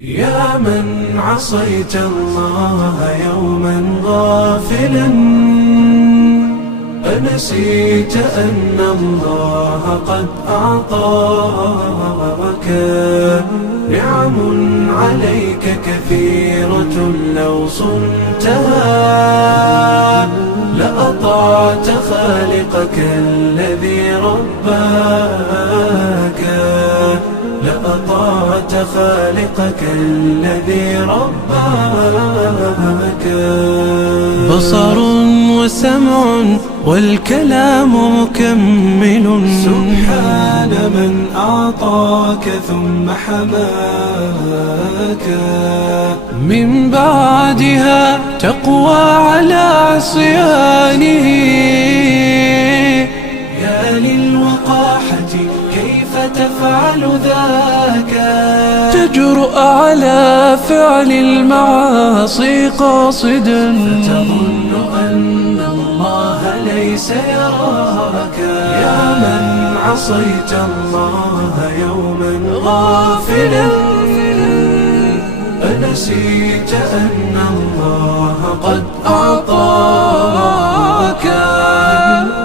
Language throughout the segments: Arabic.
يا من عصيت الله يوما غافلا، أنسيت أن الله قد أعطاك نعم عليك كثيرة، لو صنتها لأطعت خالقك الذي رباك، لأطعت خالقك الذي رباك. بصر وسمع والكلام مكمل، سبحان من أعطاك ثم حماك. من بعدها تقوى على عصيانه، يا للوقاحة كيف تفعل ذاك؟ تجرؤ على فعل المعاصي قاصدا، فتظن أن الله ليس يراك. يا من عصيت الله يوما غافلا، أنسيت أن الله قد أعطاك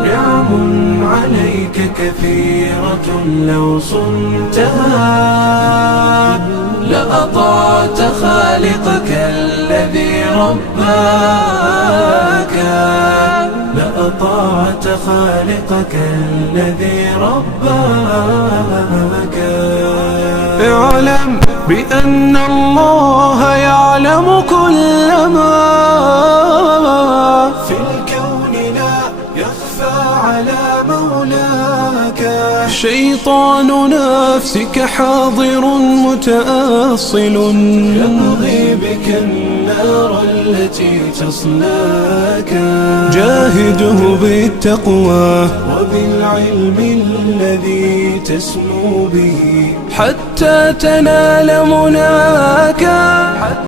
نعم عليك كثيرة، لو صنتها لأطعت خالقك الذي رباك، لأطعت خالقك الذي رباك. اعلم بأن الله يعلم كل ما في الكون، لا يخفى على مولاك. شيطان نفسك حاضر متأصل، يبغي بك النار التي تصلاك. جاهده بالتقوى وبالعلم الذي تسمو به، حتى تنال مناك.